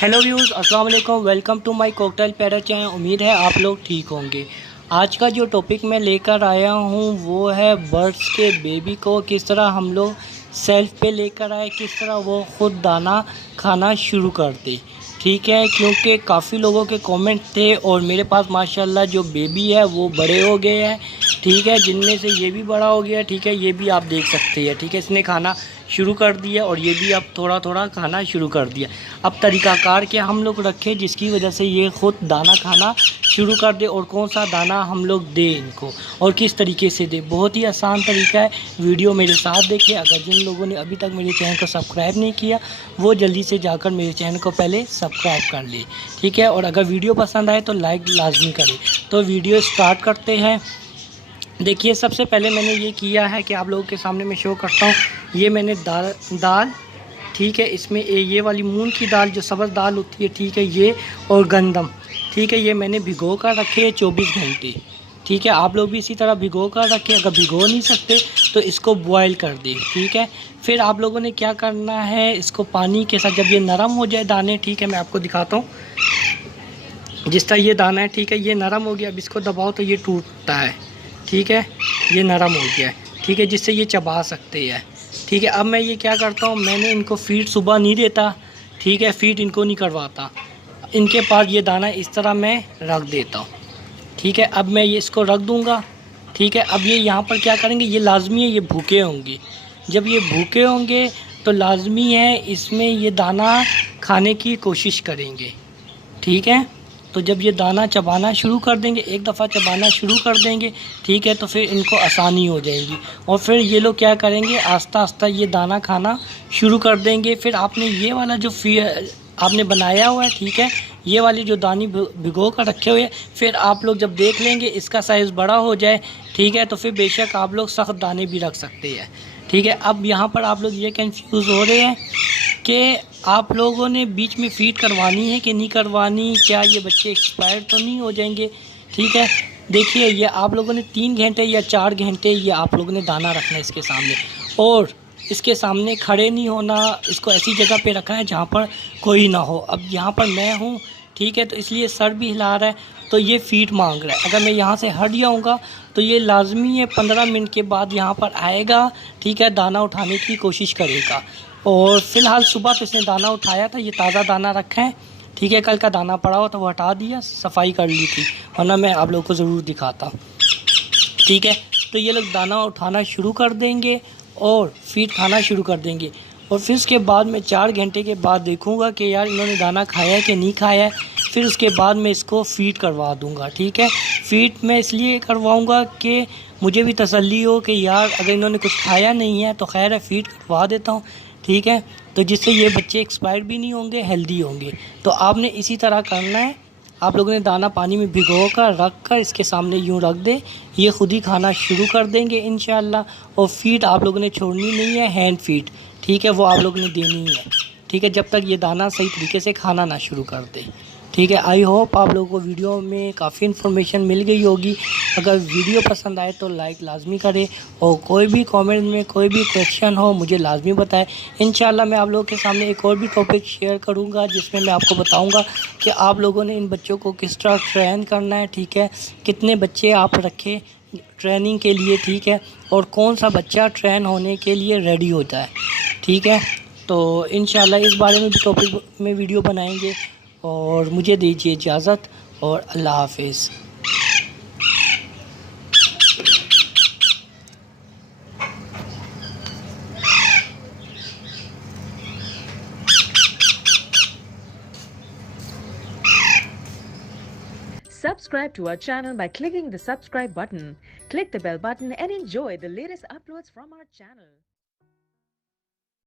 Hello views, अस्सलाम वालेकुम। Welcome to my cocktail para channel. उम्मीद है आप लोग ठीक होंगे। आज का जो टॉपिक मैं लेकर आया हूँ वो है बर्ड्स के बेबी को किस तरह हम लोग सेल्फ पे लेकर आए, किस तरह वो ख़ुद दाना खाना शुरू कर दे। ठीक है, क्योंकि काफ़ी लोगों के कमेंट थे और मेरे पास माशाल्लाह जो बेबी है वो बड़े हो गए हैं। ठीक है, जिनमें से ये भी बड़ा हो गया। ठीक है, ये भी आप देख सकते हैं। ठीक है, इसने खाना शुरू कर दिया और ये भी अब थोड़ा थोड़ा खाना शुरू कर दिया। अब तरीक़ाकार क्या हम लोग रखें जिसकी वजह से ये ख़ुद दाना खाना शुरू कर दे, और कौन सा दाना हम लोग दें इनको और किस तरीके से दें। बहुत ही आसान तरीका है, वीडियो मेरे साथ देखिए। अगर जिन लोगों ने अभी तक मेरे चैनल को सब्सक्राइब नहीं किया वो जल्दी से जाकर मेरे चैनल को पहले सब्सक्राइब कर ले। ठीक है, और अगर वीडियो पसंद आए तो लाइक लाजमी करें। तो वीडियो स्टार्ट करते हैं। देखिए, सबसे पहले मैंने ये किया है कि आप लोगों के सामने मैं शो करता हूँ। ये मैंने दाल ठीक है, इसमें ये वाली मूंग की दाल जो सब्ज़ दाल होती है, ठीक है, ये और गंदम, ठीक है, ये मैंने भिगो कर रखे है 24 घंटे। ठीक है, आप लोग भी इसी तरह भिगो कर रखें। अगर भिगो नहीं सकते तो इसको बॉयल कर दें। ठीक है, फिर आप लोगों ने क्या करना है, इसको पानी के साथ जब ये नरम हो जाए दाने, ठीक है, मैं आपको दिखाता हूँ। जिस तरह ये दाना है, ठीक है, ये नरम हो गया। अब इसको दबाओ तो ये टूटता है। ठीक है, ये नरम हो गया है। ठीक है, जिससे ये चबा सकते हैं। ठीक है, अब मैं ये क्या करता हूँ, मैंने इनको फीड सुबह नहीं देता। ठीक है, फीड इनको नहीं करवाता। इनके पास ये दाना इस तरह मैं रख देता हूँ। ठीक है, अब मैं ये इसको रख दूँगा। ठीक है, अब ये यहाँ पर क्या करेंगे, ये लाजमी है, ये भूखे होंगे। जब ये भूखे होंगे तो लाजमी है इसमें ये दाना खाने की कोशिश करेंगे। ठीक है, तो जब ये दाना चबाना शुरू कर देंगे, एक दफ़ा चबाना शुरू कर देंगे, ठीक है, तो फिर इनको आसानी हो जाएगी और फिर ये लोग क्या करेंगे, आस्ता आस्ता ये दाना खाना शुरू कर देंगे। फिर आपने ये वाला जो आपने बनाया हुआ है, ठीक है, ये वाली जो दानी भिगो कर रखे हुए हैं, फिर आप लोग जब देख लेंगे इसका साइज़ बड़ा हो जाए, ठीक है, तो फिर बेशक आप लोग सख्त दाने भी रख सकते हैं। ठीक है, अब यहाँ पर आप लोग ये कंफ्यूज हो रहे हैं कि आप लोगों ने बीच में फ़ीड करवानी है कि नहीं करवानी, क्या ये बच्चे एक्सपायर तो नहीं हो जाएंगे। ठीक है, देखिए, ये आप लोगों ने 3 घंटे या 4 घंटे ये आप लोगों ने दाना रखना है इसके सामने, और इसके सामने खड़े नहीं होना। इसको ऐसी जगह पे रखा है जहाँ पर कोई ना हो। अब यहाँ पर मैं हूँ, ठीक है, तो इसलिए सर भी हिला रहा है, तो ये फ़ीड मांग रहा है। अगर मैं यहाँ से हट जाऊँगा तो ये लाजमी है 15 मिनट के बाद यहाँ पर आएगा। ठीक है, दाना उठाने की कोशिश करेगा। और फ़िलहाल सुबह तो इसने दाना उठाया था, ये ताज़ा दाना रखा है। ठीक है, कल का दाना पड़ा हुआ था वो हटा दिया, सफाई कर ली थी, वरना मैं आप लोगों को ज़रूर दिखाता। ठीक है, तो ये लोग दाना उठाना शुरू कर देंगे और फीड खाना शुरू कर देंगे। और फिर उसके बाद मैं 4 घंटे के बाद देखूंगा कि यार इन्होंने दाना खाया है कि नहीं खाया है। फिर उसके बाद मैं इसको फ़ीड करवा दूंगा। ठीक है, फ़ीड मैं इसलिए करवाऊंगा कि मुझे भी तसल्ली हो कि यार अगर इन्होंने कुछ खाया नहीं है तो खैर है, फ़ीड करवा देता हूँ। ठीक है, तो जिससे ये बच्चे एक्सपायर भी नहीं होंगे, हेल्दी होंगे। तो आपने इसी तरह करना है। आप लोगों ने दाना पानी में भिगो कर रख कर इसके सामने यूँ रख दे, ये खुद ही खाना शुरू कर देंगे इंशाल्लाह। और फीड आप लोगों ने छोड़नी नहीं है, हैंड फीड, ठीक है, वो आप लोगों ने देनी है। ठीक है, जब तक ये दाना सही तरीके से खाना ना शुरू कर दे। ठीक है, आई होप आप लोगों को वीडियो में काफ़ी इन्फॉर्मेशन मिल गई होगी। अगर वीडियो पसंद आए तो लाइक लाजमी करें, और कोई भी कमेंट में कोई भी क्वेश्चन हो मुझे लाजमी बताएं। इंशाल्लाह मैं आप लोगों के सामने एक और भी टॉपिक शेयर करूंगा जिसमें मैं आपको बताऊंगा कि आप लोगों ने इन बच्चों को किस तरह ट्रेन करना है। ठीक है, कितने बच्चे आप रखें ट्रेनिंग के लिए, ठीक है, और कौन सा बच्चा ट्रेन होने के लिए रेडी होता है। ठीक है, तो इंशाल्लाह इस बारे में भी टॉपिक में वीडियो बनाएंगे। और मुझे दीजिए इजाज़त और अल्लाह हाफिज़। Subscribe to our channel by clicking the subscribe button. Click the bell button and enjoy the latest uploads from our channel.